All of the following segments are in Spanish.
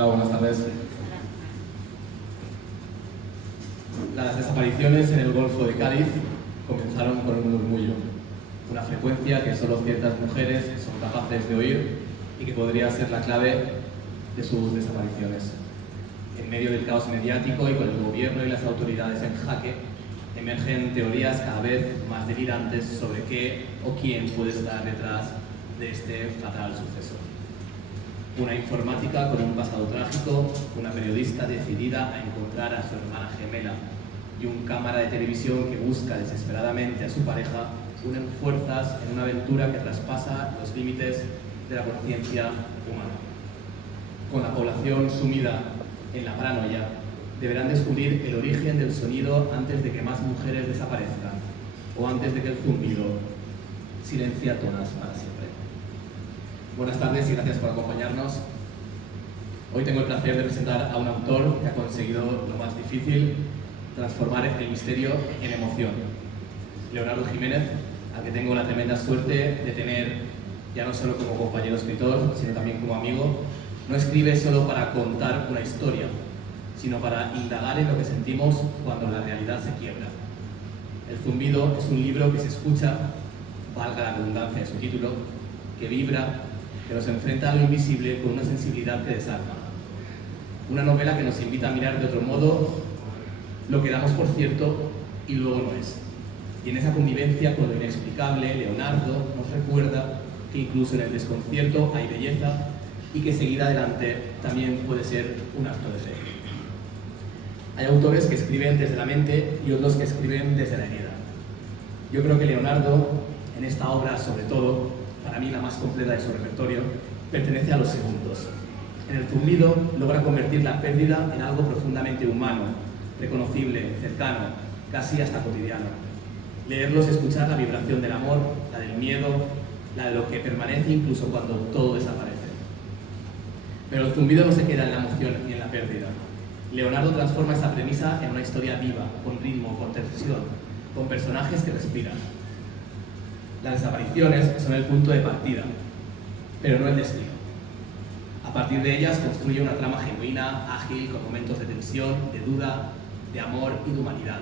Hola, buenas tardes. Las desapariciones en el Golfo de Cádiz comenzaron con un murmullo, una frecuencia que solo ciertas mujeres son capaces de oír y que podría ser la clave de sus desapariciones. En medio del caos mediático y con el gobierno y las autoridades en jaque, emergen teorías cada vez más delirantes sobre qué o quién puede estar detrás de este fatal suceso. Una informática con un pasado trágico, una periodista decidida a encontrar a su hermana gemela y un cámara de televisión que busca desesperadamente a su pareja unen fuerzas en una aventura que traspasa los límites de la conciencia humana. Con la población sumida en la paranoia, deberán descubrir el origen del sonido antes de que más mujeres desaparezcan o antes de que el zumbido silencie a todas para siempre. Buenas tardes y gracias por acompañarnos. Hoy tengo el placer de presentar a un autor que ha conseguido lo más difícil, transformar el misterio en emoción. Leonardo Jiménez, al que tengo la tremenda suerte de tener ya no solo como compañero escritor, sino también como amigo. No escribe solo para contar una historia, sino para indagar en lo que sentimos cuando la realidad se quiebra. El zumbido es un libro que se escucha, valga la redundancia de su título, que vibra, que nos enfrenta a lo invisible con una sensibilidad que desarma. Una novela que nos invita a mirar de otro modo lo que damos por cierto y luego no es. Y en esa convivencia con lo inexplicable, Leonardo nos recuerda que incluso en el desconcierto hay belleza y que seguir adelante también puede ser un acto de fe. Hay autores que escriben desde la mente y otros que escriben desde la herida. Yo creo que Leonardo, en esta obra sobre todo, para mí la más completa de su repertorio, pertenece a los segundos. En el zumbido logra convertir la pérdida en algo profundamente humano, reconocible, cercano, casi hasta cotidiano. Leerlos es escuchar la vibración del amor, la del miedo, la de lo que permanece incluso cuando todo desaparece. Pero el zumbido no se queda en la emoción ni en la pérdida. Leonardo transforma esa premisa en una historia viva, con ritmo, con tensión, con personajes que respiran. Las desapariciones son el punto de partida, pero no el destino. A partir de ellas construye una trama genuina, ágil, con momentos de tensión, de duda, de amor y de humanidad,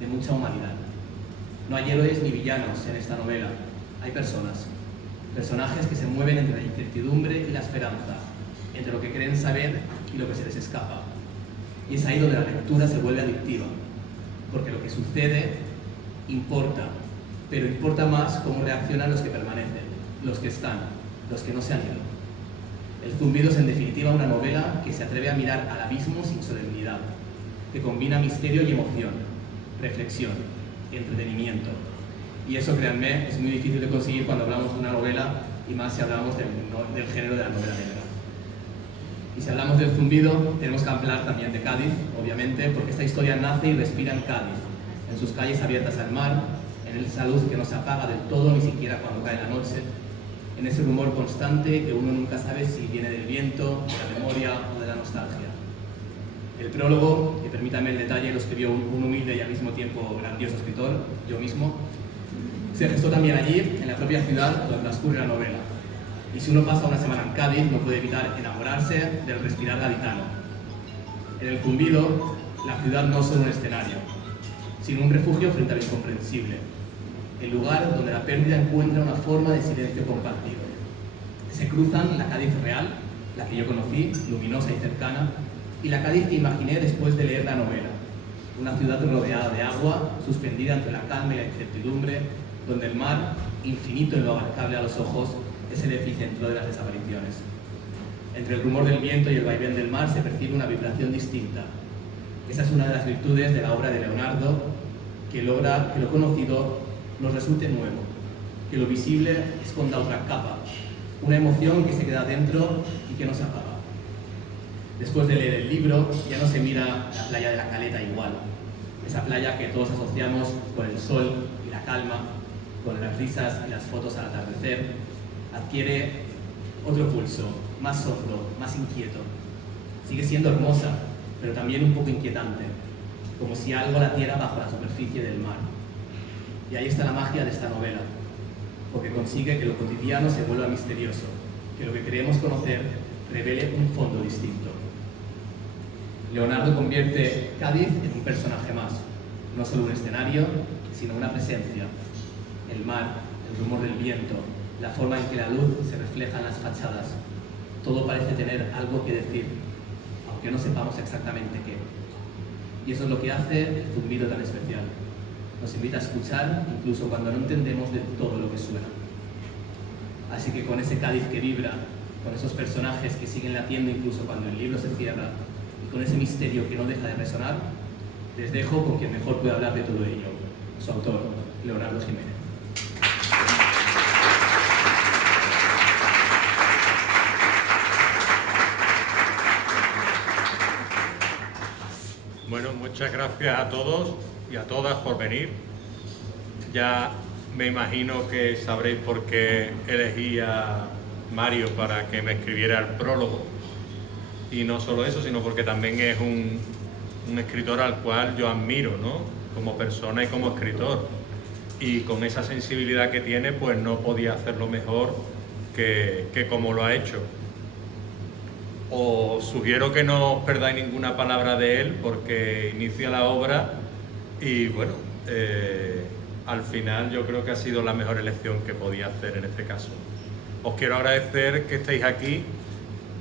de mucha humanidad. No hay héroes ni villanos en esta novela, hay personas, personajes que se mueven entre la incertidumbre y la esperanza, entre lo que creen saber y lo que se les escapa. Y es ahí donde la lectura se vuelve adictiva, porque lo que sucede importa, pero importa más cómo reaccionan los que permanecen, los que están, los que no se han ido. El zumbido es en definitiva una novela que se atreve a mirar al abismo sin solemnidad, que combina misterio y emoción, reflexión, entretenimiento. Y eso, créanme, es muy difícil de conseguir cuando hablamos de una novela y más si hablamos del género de la novela negra. Y si hablamos del zumbido, tenemos que hablar también de Cádiz, obviamente, porque esta historia nace y respira en Cádiz, en sus calles abiertas al mar, en esa luz que no se apaga del todo ni siquiera cuando cae la noche, en ese rumor constante que uno nunca sabe si viene del viento, de la memoria o de la nostalgia. El prólogo, que permítame el detalle, lo escribió un humilde y al mismo tiempo grandioso escritor, yo mismo, se gestó también allí, en la propia ciudad donde transcurre la novela. Y si uno pasa una semana en Cádiz, no puede evitar enamorarse del respirar gaditano. En el zumbido, la ciudad no es solo un escenario, sino un refugio frente a lo incomprensible, el lugar donde la pérdida encuentra una forma de silencio compartido. Se cruzan la Cádiz real, la que yo conocí, luminosa y cercana, y la Cádiz que imaginé después de leer la novela. Una ciudad rodeada de agua, suspendida entre la calma y la incertidumbre, donde el mar, infinito y lo abarcable a los ojos, es el epicentro de las desapariciones. Entre el rumor del viento y el vaivén del mar se percibe una vibración distinta. Esa es una de las virtudes de la obra de Leonardo, que logra que lo conocido nos resulte nuevo, que lo visible esconda otra capa, una emoción que se queda dentro y que no se apaga. Después de leer el libro, ya no se mira la playa de la Caleta igual, esa playa que todos asociamos con el sol y la calma, con las risas y las fotos al atardecer, adquiere otro pulso, más sordo, más inquieto. Sigue siendo hermosa, pero también un poco inquietante, como si algo latiera bajo la superficie del mar. Y ahí está la magia de esta novela, porque consigue que lo cotidiano se vuelva misterioso, que lo que creemos conocer revele un fondo distinto. Leonardo convierte Cádiz en un personaje más, no solo un escenario, sino una presencia. El mar, el rumor del viento, la forma en que la luz se refleja en las fachadas. Todo parece tener algo que decir, aunque no sepamos exactamente qué. Y eso es lo que hace el zumbido tan especial. Nos invita a escuchar incluso cuando no entendemos de todo lo que suena. Así que con ese Cádiz que vibra, con esos personajes que siguen latiendo incluso cuando el libro se cierra, y con ese misterio que no deja de resonar, les dejo con quien mejor puede hablar de todo ello, su autor, Leonardo Jiménez. Bueno, muchas gracias a todos y a todas por venir. Ya me imagino que sabréis por qué elegí a Mario para que me escribiera el prólogo. Y no solo eso, sino porque también es un escritor al cual yo admiro, ¿no? Como persona y como escritor. Y con esa sensibilidad que tiene, pues no podía hacerlo mejor que como lo ha hecho. Os sugiero que no os perdáis ninguna palabra de él porque inicia la obra y bueno, al final yo creo que ha sido la mejor elección que podía hacer en este caso. Os quiero agradecer que estéis aquí.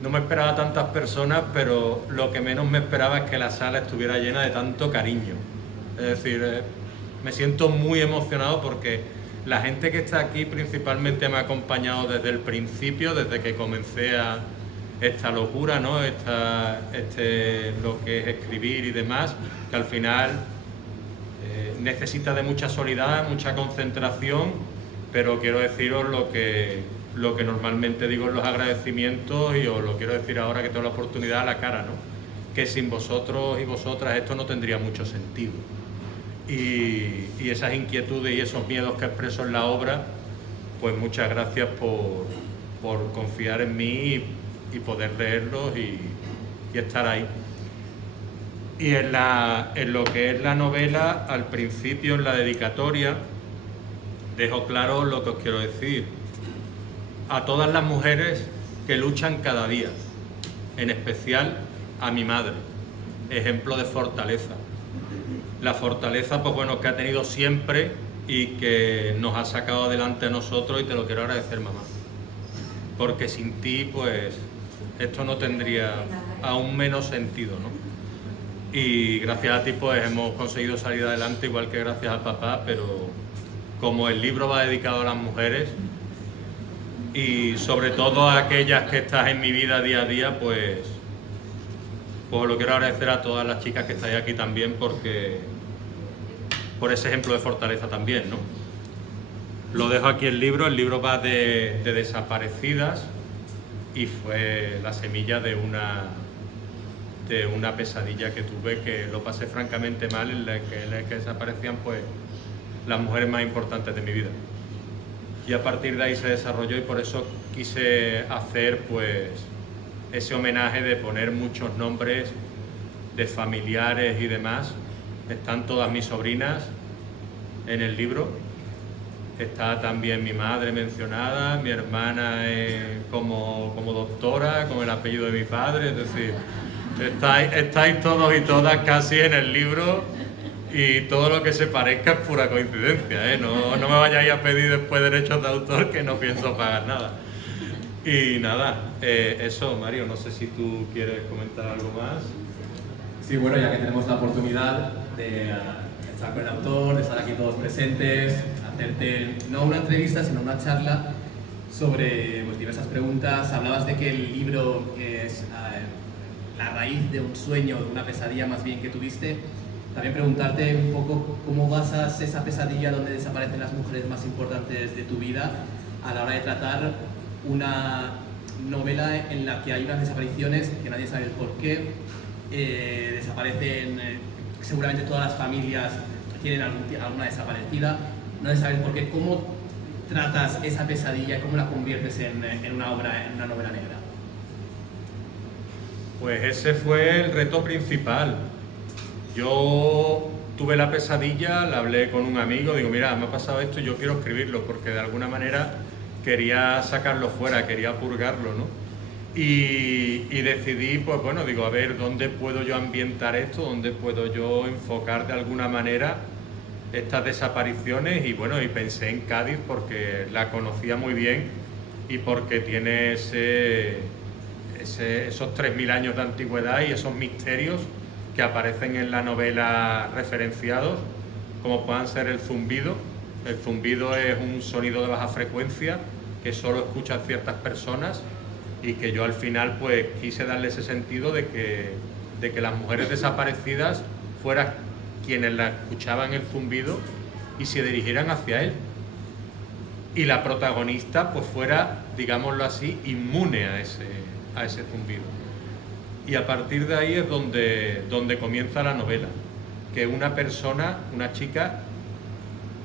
No me esperaba tantas personas, pero lo que menos me esperaba es que la sala estuviera llena de tanto cariño. Es decir, me siento muy emocionado porque la gente que está aquí principalmente me ha acompañado desde el principio, desde que comencé a esta locura, ¿no? Lo que es escribir y demás, que al final necesita de mucha solidaridad, mucha concentración, pero quiero deciros lo que normalmente digo en los agradecimientos y os lo quiero decir ahora que tengo la oportunidad a la cara, ¿no? Que sin vosotros y vosotras esto no tendría mucho sentido. Y esas inquietudes y esos miedos que expreso en la obra, pues muchas gracias por confiar en mí y poder leerlos y estar ahí. Y en lo que es la novela, al principio, en la dedicatoria, dejo claro lo que os quiero decir. A todas las mujeres que luchan cada día, en especial a mi madre, ejemplo de fortaleza. La fortaleza, pues bueno, que ha tenido siempre y que nos ha sacado adelante a nosotros, y te lo quiero agradecer, mamá. Porque sin ti, pues, esto no tendría aún menos sentido, ¿no? Y gracias a ti, pues, hemos conseguido salir adelante, igual que gracias al papá, pero como el libro va dedicado a las mujeres, y sobre todo a aquellas que estás en mi vida día a día, pues lo quiero agradecer a todas las chicas que estáis aquí también, porque por ese ejemplo de fortaleza también, ¿no? Lo dejo aquí el libro va de desaparecidas, y fue la semilla de una pesadilla que tuve, que lo pasé francamente mal, en la que desaparecían pues las mujeres más importantes de mi vida. Y a partir de ahí se desarrolló, y por eso quise hacer pues ese homenaje de poner muchos nombres de familiares y demás. Están todas mis sobrinas en el libro, está también mi madre mencionada, mi hermana como doctora, con el apellido de mi padre, es decir, estáis todos y todas casi en el libro, y todo lo que se parezca es pura coincidencia, ¿eh? No me vayáis a pedir después derechos de autor, que no pienso pagar nada. Y nada, eso, Mario, no sé si tú quieres comentar algo más. Sí, bueno, ya que tenemos la oportunidad de estar con el autor, de estar aquí todos presentes, hacerte no una entrevista, sino una charla sobre pues, diversas preguntas. Hablabas de que el libro es la raíz de un sueño, de una pesadilla más bien que tuviste. También preguntarte un poco cómo basas esa pesadilla donde desaparecen las mujeres más importantes de tu vida a la hora de tratar una novela en la que hay unas desapariciones que nadie sabe el por qué. Desaparecen seguramente todas las familias tienen alguna desaparecida, no se sabe el por qué. ¿Cómo tratas esa pesadilla? ¿Cómo la conviertes en una obra, en una novela negra? Pues ese fue el reto principal. Yo tuve la pesadilla, la hablé con un amigo, digo, mira, me ha pasado esto y yo quiero escribirlo, porque de alguna manera quería sacarlo fuera, quería purgarlo, ¿no? Y decidí, pues bueno, digo, a ver, ¿dónde puedo yo ambientar esto? ¿Dónde puedo yo enfocar de alguna manera estas desapariciones? Y bueno, y pensé en Cádiz porque la conocía muy bien y porque tiene esos 3000 años de antigüedad y esos misterios que aparecen en la novela referenciados, como puedan ser el zumbido. El zumbido es un sonido de baja frecuencia que solo escuchan ciertas personas, y que yo al final pues quise darle ese sentido de que las mujeres desaparecidas fueran quienes la escuchaban el zumbido y se dirigieran hacia él, y la protagonista pues fuera, digámoslo así, inmune a ese zumbido. Y a partir de ahí es donde comienza la novela, que una persona, una chica,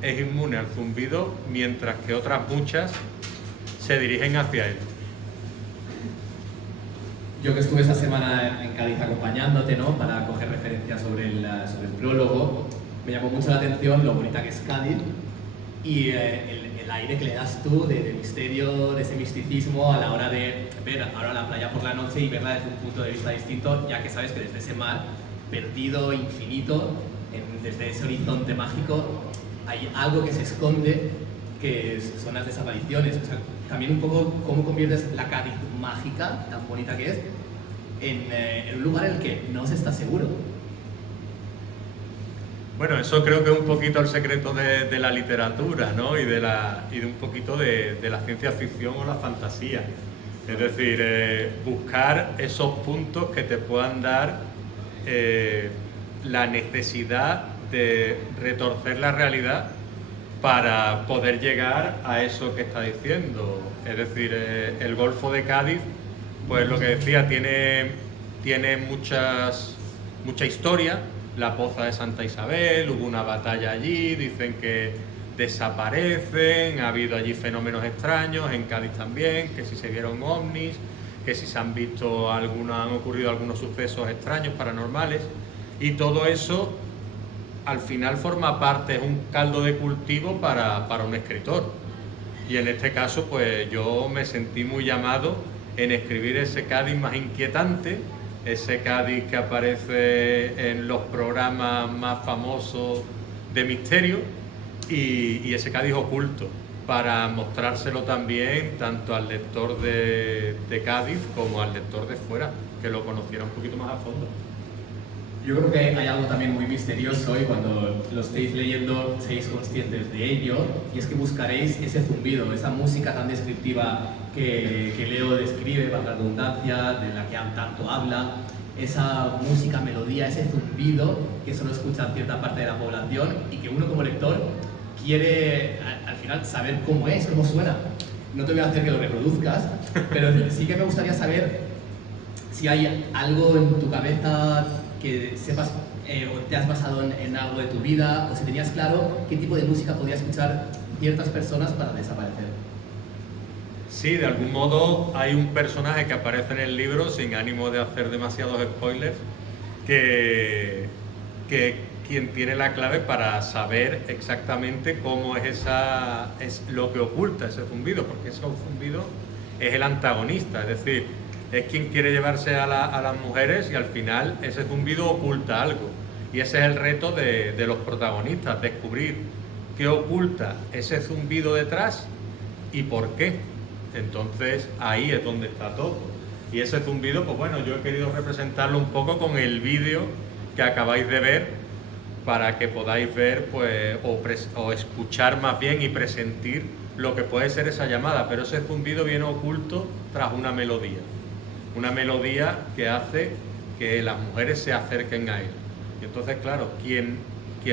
es inmune al zumbido, mientras que otras muchas se dirigen hacia él. Yo que estuve esa semana en Cádiz acompañándote, ¿no?, para coger referencias sobre el prólogo, me llamó mucho la atención lo bonita que es Cádiz y el aire que le das tú de misterio, de ese misticismo a la hora de ver ahora la playa por la noche y verla desde un punto de vista distinto, ya que sabes que desde ese mar perdido, infinito, desde ese horizonte mágico, hay algo que se esconde, que son las desapariciones. O sea, también un poco cómo conviertes la Cádiz mágica, tan bonita que es, en un lugar en el que no se está seguro. Bueno, eso creo que es un poquito el secreto de la literatura, ¿no? Y de un poquito de la ciencia ficción o la fantasía. Es decir, buscar esos puntos que te puedan dar la necesidad de retorcer la realidad para poder llegar a eso que está diciendo. Es decir, el Golfo de Cádiz, pues lo que decía, tiene mucha historia. La Poza de Santa Isabel, hubo una batalla allí, dicen que desaparecen, ha habido allí fenómenos extraños, en Cádiz también, que si se vieron ovnis, que si se han visto han ocurrido algunos sucesos extraños, paranormales, y todo eso al final forma parte, es un caldo de cultivo para un escritor. Y en este caso, pues yo me sentí muy llamado en escribir ese Cádiz más inquietante, ese Cádiz que aparece en los programas más famosos de misterio, y ese Cádiz oculto, para mostrárselo también tanto al lector de Cádiz como al lector de fuera, que lo conociera un poquito más a fondo. Yo creo que hay algo también muy misterioso, y cuando lo estéis leyendo seáis conscientes de ello, y es que buscaréis ese zumbido, esa música tan descriptiva que Leo describe, valga la redundancia, de la que tanto habla, esa música, melodía, ese zumbido que solo escucha cierta parte de la población y que uno como lector quiere al final saber cómo es, cómo suena. No te voy a hacer que lo reproduzcas, pero sí que me gustaría saber si hay algo en tu cabeza que sepas o te has basado en algo de tu vida, o si tenías claro qué tipo de música podía escuchar ciertas personas para desaparecer. Sí, de algún modo hay un personaje que aparece en el libro, sin ánimo de hacer demasiados spoilers, que quien tiene la clave para saber exactamente cómo es lo que oculta ese zumbido, porque ese zumbido es el antagonista, es decir, es quien quiere llevarse a las mujeres, y al final ese zumbido oculta algo. Y ese es el reto de los protagonistas, descubrir qué oculta ese zumbido detrás y por qué. Entonces ahí es donde está todo. Y ese zumbido, pues bueno, yo he querido representarlo un poco con el vídeo que acabáis de ver, para que podáis ver, pues, o escuchar más bien y presentir lo que puede ser esa llamada. Pero ese zumbido viene oculto tras una melodía que hace que las mujeres se acerquen a él. Y entonces, claro, quien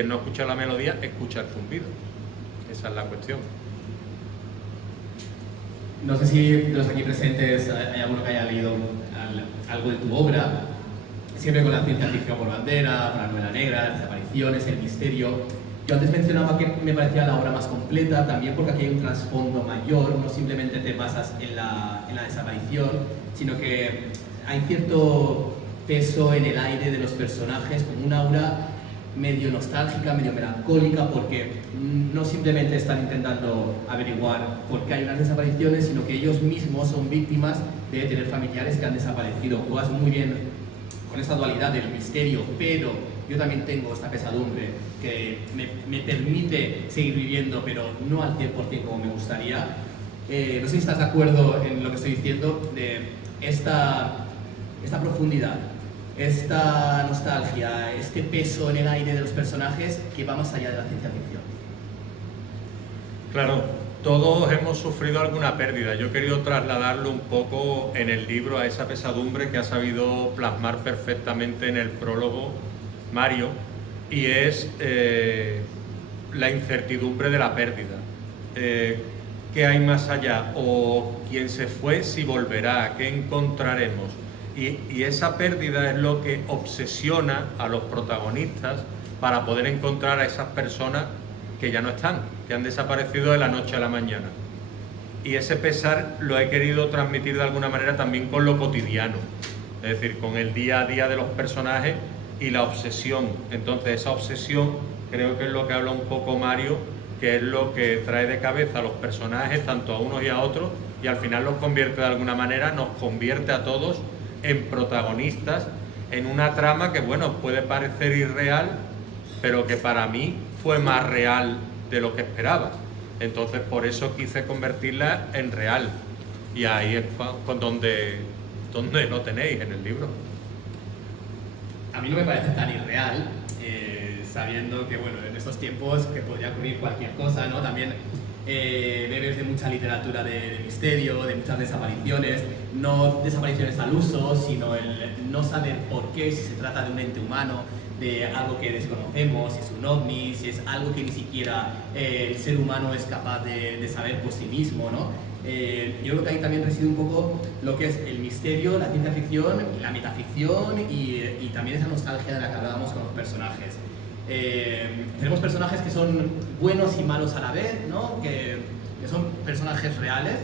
no escucha la melodía, escucha el zumbido. Esa es la cuestión. No sé si de los aquí presentes hay alguno que haya leído algo de tu obra, siempre con la ciencia ficción por bandera, con la novela negra, las desapariciones, el misterio. Yo antes mencionaba que me parecía la obra más completa, también porque aquí hay un trasfondo mayor, no simplemente te basas en la desaparición, sino que hay cierto peso en el aire de los personajes, como una aura medio nostálgica, medio melancólica, porque no simplemente están intentando averiguar por qué hay unas desapariciones, sino que ellos mismos son víctimas de tener familiares que han desaparecido. Juegas muy bien con esa dualidad del misterio, pero yo también tengo esta pesadumbre que me permite seguir viviendo, pero no al 100% como me gustaría. No sé si estás de acuerdo en lo que estoy diciendo, de esta profundidad, esta nostalgia, este peso en el aire de los personajes que va más allá de la ciencia ficción. Claro, todos hemos sufrido alguna pérdida. Yo he querido trasladarlo un poco en el libro a esa pesadumbre que ha sabido plasmar perfectamente en el prólogo Mario, y es la incertidumbre de la pérdida. ¿Qué hay más allá? ¿O quién se fue, si volverá? ¿Qué encontraremos? Y esa pérdida es lo que obsesiona a los protagonistas para poder encontrar a esas personas que ya no están, que han desaparecido de la noche a la mañana. Y ese pesar lo he querido transmitir de alguna manera también con lo cotidiano, es decir, con el día a día de los personajes y la obsesión. Entonces esa obsesión creo que es lo que habla un poco Mario, que es lo que trae de cabeza a los personajes, tanto a unos y a otros, y al final los convierte de alguna manera, nos convierte a todos en protagonistas en una trama que, bueno, puede parecer irreal, pero que para mí fue más real de lo que esperaba. Entonces por eso quise convertirla en real, y ahí es con donde lo tenéis en el libro. A mí no me parece tan irreal, sabiendo que, bueno, en estos tiempos que podría ocurrir cualquier cosa, ¿no? También bebes de mucha literatura de misterio, de muchas desapariciones, no desapariciones al uso, sino el no saber por qué, si se trata de un ente humano, de algo que desconocemos, si es un ovni, si es algo que ni siquiera el ser humano es capaz de saber por sí mismo, ¿no? Yo creo que ahí también reside un poco lo que es el misterio, la ciencia ficción, la metaficción y también esa nostalgia de la que hablábamos con los personajes. Tenemos personajes que son buenos y malos a la vez, ¿no? que son personajes reales,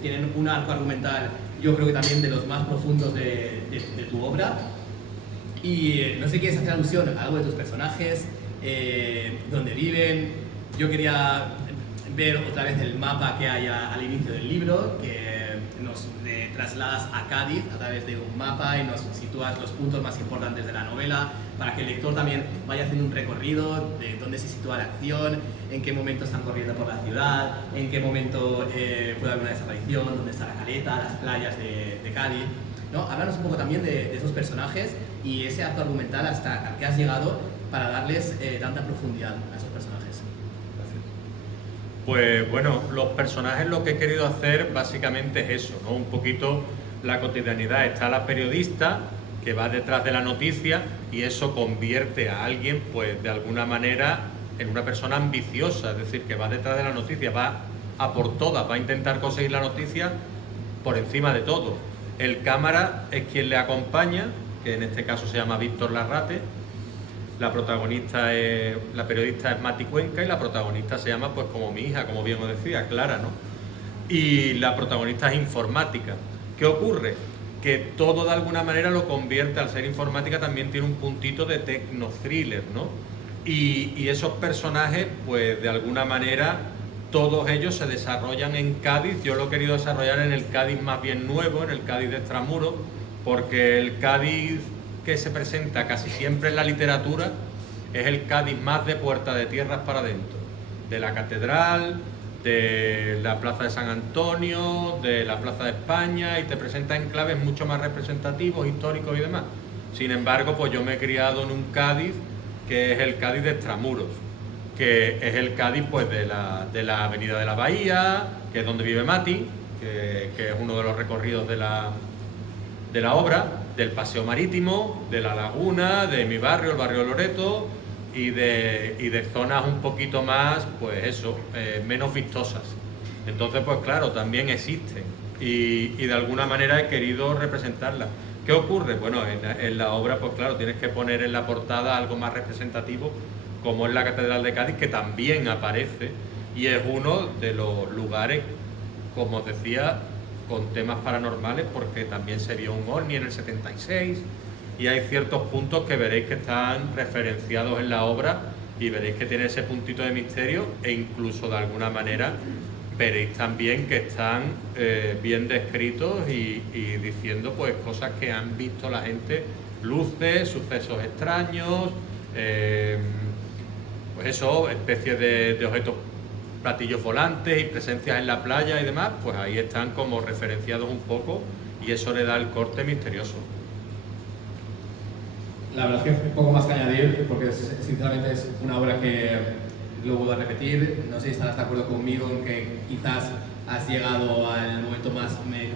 tienen un arco argumental, yo creo que también de los más profundos de tu obra. Y no sé si quieres hacer alusión a algo de tus personajes, dónde viven. Yo quería ver otra vez el mapa que hay al inicio del libro, que nos trasladas a Cádiz a través de un mapa y nos sitúas los puntos más importantes de la novela, para que el lector también vaya haciendo un recorrido de dónde se sitúa la acción, en qué momento están corriendo por la ciudad, en qué momento puede haber una desaparición, dónde está la caleta, las playas de Cádiz, ¿no? Háblanos un poco también de esos personajes y ese acto argumental hasta al que has llegado para darles tanta profundidad a esos personajes. Gracias. Pues bueno, los personajes, lo que he querido hacer básicamente es eso, ¿no? Un poquito la cotidianidad. Está la periodista que va detrás de la noticia y eso convierte a alguien, pues de alguna manera, en una persona ambiciosa, es decir, que va detrás de la noticia, va a por todas, va a intentar conseguir la noticia por encima de todo. El cámara es quien le acompaña, que en este caso se llama Víctor Larrate. La protagonista es, la periodista es Mati Cuenca, y la protagonista se llama, pues como mi hija, como bien os decía, Clara, ¿no? Y la protagonista es informática. ¿Qué ocurre? Que todo de alguna manera lo convierte, al ser informática también tiene un puntito de tecno-thriller, ¿no? Y esos personajes, pues de alguna manera, todos ellos se desarrollan en Cádiz. Yo lo he querido desarrollar en el Cádiz más bien nuevo, en el Cádiz de Extramuros, porque el Cádiz que se presenta casi siempre en la literatura es el Cádiz más de puerta de tierras para adentro, de la catedral, de la plaza de San Antonio, de la plaza de España, y te presenta enclaves mucho más representativos, históricos y demás. Sin embargo, pues yo me he criado en un Cádiz que es el Cádiz de Extramuros, que es el Cádiz pues de la avenida de la Bahía, que es donde vive Mati, que es uno de los recorridos de la obra, del paseo marítimo, de la laguna, de mi barrio, el barrio Loreto, y de zonas un poquito más, pues eso, menos vistosas. Entonces, pues claro, también existen y de alguna manera he querido representarlas. ¿Qué ocurre? Bueno, en la obra, pues claro, tienes que poner en la portada algo más representativo, como es la Catedral de Cádiz, que también aparece y es uno de los lugares, como os decía, con temas paranormales, porque también se vio un ovni en el 76 y hay ciertos puntos que veréis que están referenciados en la obra y veréis que tiene ese puntito de misterio, e incluso de alguna manera veréis también que están bien descritos y diciendo pues cosas que han visto la gente, luces, sucesos extraños, pues eso, especies de objetos, platillos volantes y presencias en la playa y demás, pues ahí están como referenciados un poco y eso le da el corte misterioso. La verdad es que poco más que añadir, porque sinceramente es una obra que lo vuelvo a repetir. No sé si estarás de acuerdo conmigo en que quizás has llegado al momento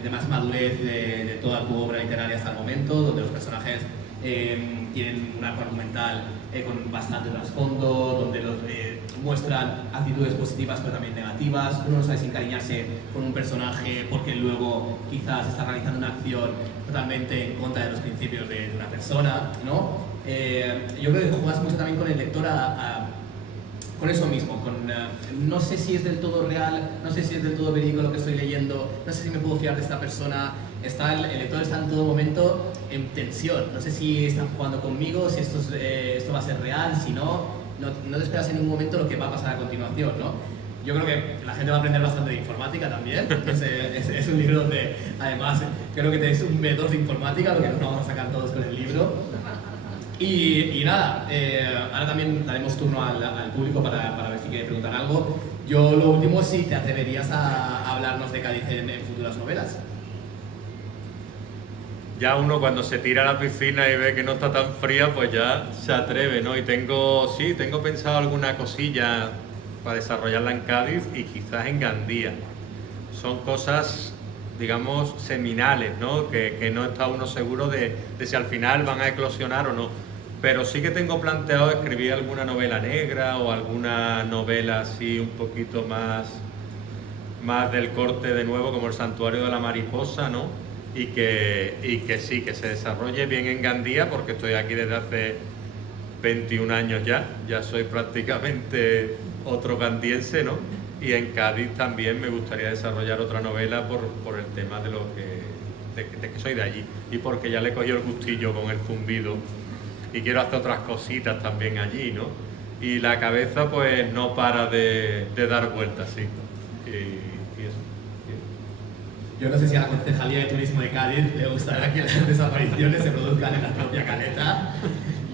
de más madurez de toda tu obra literaria hasta el momento, donde los personajes tienen un arco argumental con bastante trasfondo, donde muestran actitudes positivas pero también negativas. Uno no sabe si encariñarse con un personaje porque luego quizás está realizando una acción totalmente en contra de los principios de una persona, ¿no? Yo creo que juegas mucho también con el lector con eso mismo, no sé si es del todo real, no sé si es del todo verídico lo que estoy leyendo, no sé si me puedo fiar de esta persona. El lector está en todo momento en tensión, no sé si están jugando conmigo, si esto va a ser real, si no te esperas en ningún momento lo que va a pasar a continuación, ¿no? Yo creo que la gente va a aprender bastante de informática también, es un libro donde además creo que tenéis un B2 de informática, porque nos vamos a sacar todos con el libro. Y nada, ahora también daremos turno al público para ver si quiere preguntar algo. Yo lo último, si te atreverías a hablarnos de Cádiz en futuras novelas. Ya uno cuando se tira a la piscina y ve que no está tan fría, pues ya se atreve, ¿no? Y tengo pensado alguna cosilla para desarrollarla en Cádiz y quizás en Gandía. Son cosas, digamos, seminales, ¿no? Que no está uno seguro de si al final van a eclosionar o no. Pero sí que tengo planteado escribir alguna novela negra o alguna novela así un poquito más del corte de nuevo, como El Santuario de la Mariposa, ¿no? Y que sí, que se desarrolle bien en Gandía, porque estoy aquí desde hace 21 años ya soy prácticamente otro gandiense, ¿no? Y en Cádiz también me gustaría desarrollar otra novela por el tema de que soy de allí y porque ya le cogí el gustillo con El Zumbido y quiero hacer otras cositas también allí, ¿no? Y la cabeza pues no para de dar vueltas, sí. Y eso. Yo no sé si a la Concejalía de Turismo de Cádiz le gustará que las desapariciones se produzcan en la propia caleta.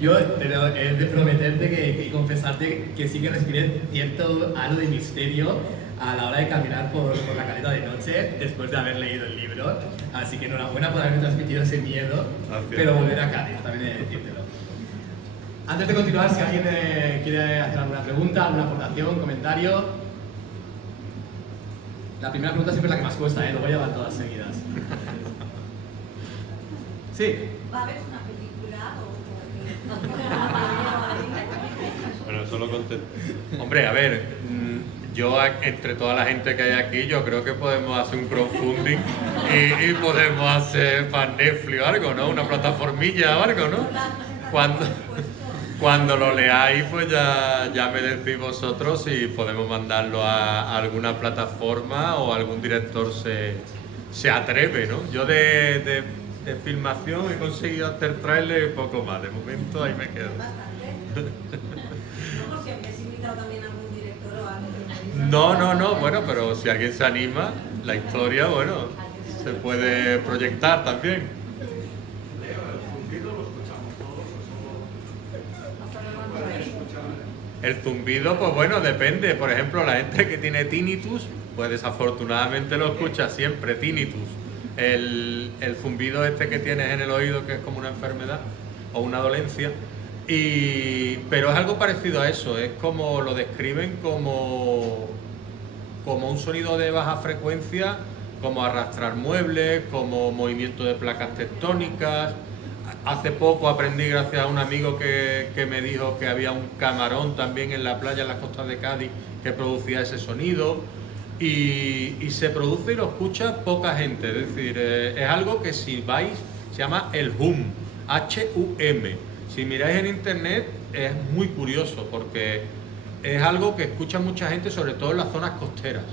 Pero he de prometerte y confesarte que sí que respiré cierto halo de misterio a la hora de caminar por la caleta de noche después de haber leído el libro. Así que enhorabuena por haberme transmitido ese miedo, pero volver a Cádiz, también he de decírtelo. Antes de continuar, si alguien quiere hacer alguna pregunta, alguna aportación, comentario. La primera pregunta siempre es la que más cuesta, lo voy a llevar todas seguidas. Sí. ¿Va a haber una película Bueno, eso lo contesto. Hombre, a ver, yo entre toda la gente que hay aquí, yo creo que podemos hacer un crowdfunding y podemos hacer para Netflix o algo, ¿no? Una plataformilla o algo, ¿no? Cuando lo leáis, pues ya me decís vosotros si podemos mandarlo a alguna plataforma o algún director se atreve, ¿no? Yo de filmación he conseguido hacer trailer y poco más. De momento ahí me quedo. No, por si habías invitado también a algún director o algo. No, bueno, pero si alguien se anima, la historia, bueno, se puede proyectar también. El zumbido, pues bueno, depende. Por ejemplo, la gente que tiene tinnitus, pues desafortunadamente lo escucha siempre, tinnitus. El zumbido este que tienes en el oído, que es como una enfermedad o una dolencia. Pero es algo parecido a eso, es como lo describen como un sonido de baja frecuencia, como arrastrar muebles, como movimiento de placas tectónicas. Hace poco aprendí, gracias a un amigo que me dijo que había un camarón también en la playa, en las costas de Cádiz, que producía ese sonido. Y se produce y lo escucha poca gente. Es decir, es algo que si vais, se llama el hum, H-U-M. Si miráis en internet es muy curioso porque es algo que escucha mucha gente, sobre todo en las zonas costeras.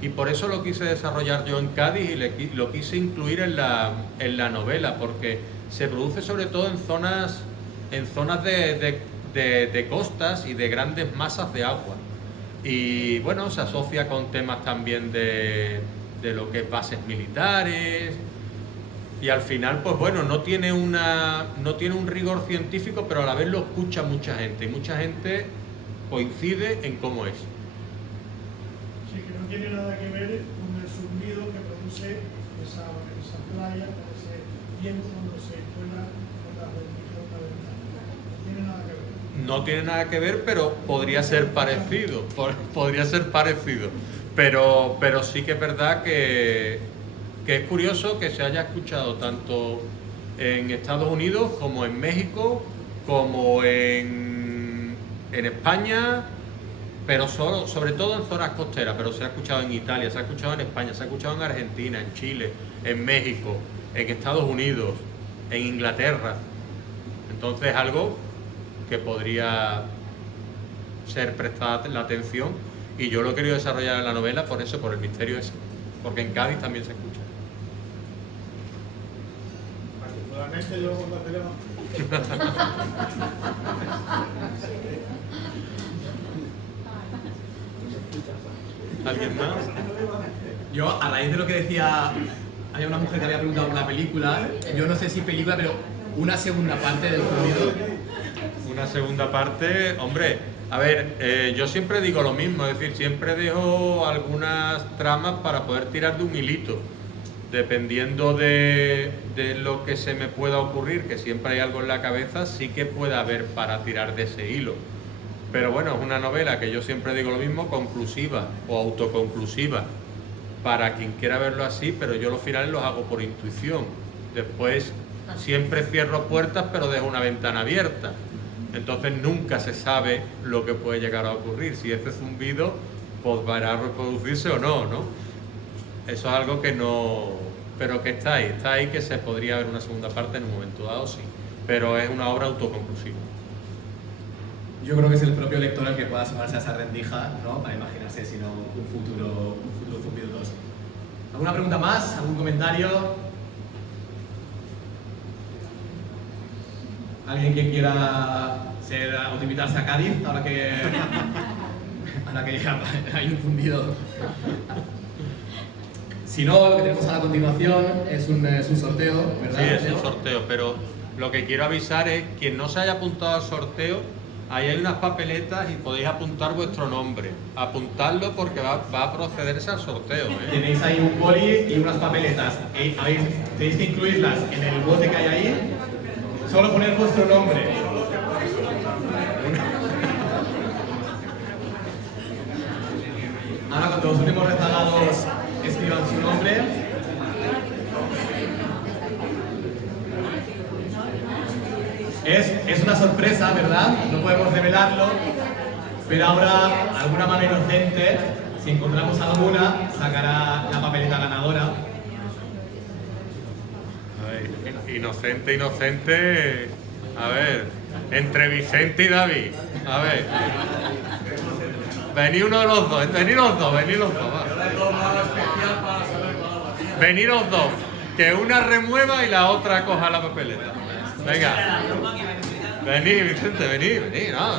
Y por eso lo quise desarrollar yo en Cádiz y lo quise incluir en la novela, porque se produce sobre todo en zonas de costas y de grandes masas de agua. Y bueno, se asocia con temas también de lo que es bases militares. Y al final, pues bueno, no tiene un rigor científico, pero a la vez lo escucha mucha gente. Y mucha gente coincide en cómo es. Sí, que no tiene nada que ver con el zumbido que produce esa playa, con ese viento cuando se cuela con la rendija una ventana. No tiene nada que ver. No tiene nada que ver, pero podría ser parecido. Podría ser parecido. Pero sí que es verdad que es curioso que se haya escuchado tanto en Estados Unidos como en México, como en España, pero sobre todo en zonas costeras, pero se ha escuchado en Italia, se ha escuchado en España, se ha escuchado en Argentina, en Chile, en México, en Estados Unidos, en Inglaterra. Entonces algo que podría ser prestada la atención, y yo lo he querido desarrollar en la novela por eso, por el misterio ese, porque en Cádiz también se escucha. Particularmente yo cuando tenemos... ¿Alguien más? Yo, a raíz de lo que decía, hay una mujer que había preguntado por la película, yo no sé si película, pero una segunda parte del zumbido. Una segunda parte, hombre, a ver, yo siempre digo lo mismo, es decir, siempre dejo algunas tramas para poder tirar de un hilito, dependiendo de lo que se me pueda ocurrir, que siempre hay algo en la cabeza, sí que puede haber para tirar de ese hilo. Pero bueno, es una novela que yo siempre digo lo mismo, conclusiva o autoconclusiva, para quien quiera verlo así, pero yo los finales los hago por intuición. Después siempre cierro puertas, pero dejo una ventana abierta. Entonces nunca se sabe lo que puede llegar a ocurrir, si ese zumbido podrá reproducirse o no, ¿no? Eso es algo que no... pero que está ahí, que se podría ver una segunda parte en un momento dado, sí. Pero es una obra autoconclusiva. Yo creo que es el propio lector el que pueda sumarse a esa rendija, ¿no? Para imaginarse, si no, un futuro Zumbido 2. ¿Alguna pregunta más? ¿Algún comentario? ¿Alguien que quiera invitarse a Cádiz ahora que ya hay un zumbido? Si no, lo que tenemos a la continuación es un sorteo, ¿verdad? Sí, es un sorteo, pero lo que quiero avisar es quien no se haya apuntado al sorteo, ahí hay unas papeletas y podéis apuntar vuestro nombre. Apuntadlo porque va a procederse al sorteo, ¿eh? Tenéis ahí un boli y unas papeletas. Tenéis que incluirlas en el bote que hay ahí. Solo poner vuestro nombre. Ahora, cuando los últimos rezagados escriban su nombre. Es una sorpresa, ¿verdad? No podemos revelarlo, pero ahora alguna mano inocente, si encontramos alguna, sacará la papeleta ganadora. A ver, inocente, a ver, entre Vicente y David, a ver. Venid uno de los dos, venid los dos, va. Venid los dos, que una remueva y la otra coja la papeleta. Venga. Vení, Vicente, vení, no.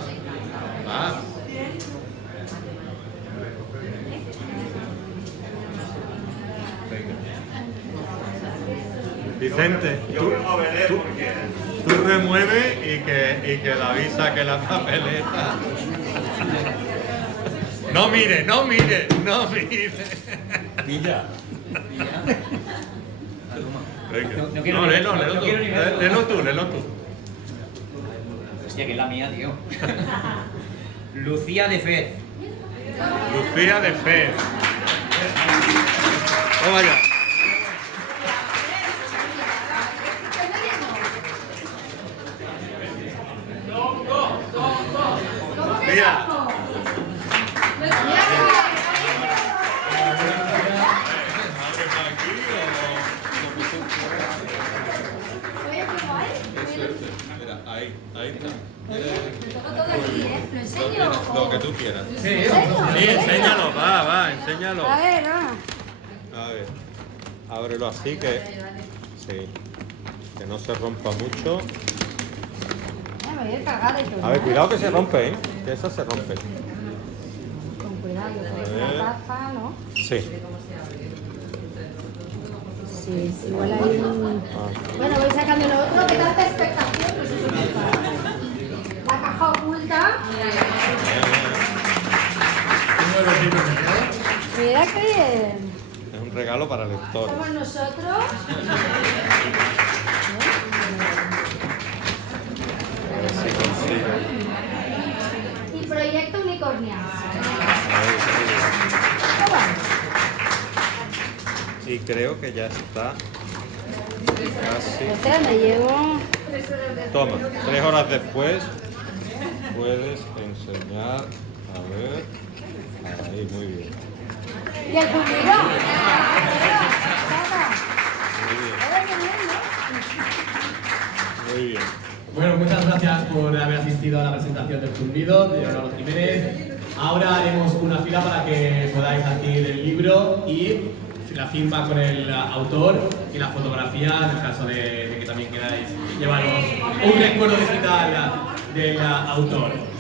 Va. Venga. Vicente, tú remueve y que David saque la papeleta. No mire. Pilla. Venga. No, léelo tú. Hostia, que es la mía, tío. Lucía de Fez. Lucía de Fez. Toma ya. Lucía. Ahí está. ¿Lo enseño? Lo que tú quieras. Sí, Enséñalo, va, enséñalo. A ver, A ver, ábrelo así que... Sí, que no se rompa mucho. me voy a ir cagada y todo. A ver, cuidado que se rompe, ¿eh? Que esa se rompe. ver. la taza, ¿no? Sí. Sí, igual hay un... Bueno, voy sacando lo otro. ¿Qué tanta expectación? Pues eso me pasa. La caja oculta. Mira qué bien. Es un regalo para lectores. Somos nosotros. Si consigue. Y Proyecto Unicornia. Y creo que ya está casi. Espera, me llevo... Toma, 3 horas después puedes enseñar. A ver. Ahí, muy bien. ¿Y el cumplido? Muy bien. Bueno, muchas gracias por haber asistido a la presentación del zumbido de Leonardo Jiménez. Ahora haremos una fila para que podáis adquirir el libro y la firma con el autor y la fotografía en el caso de que también queráis llevaros un recuerdo digital del autor.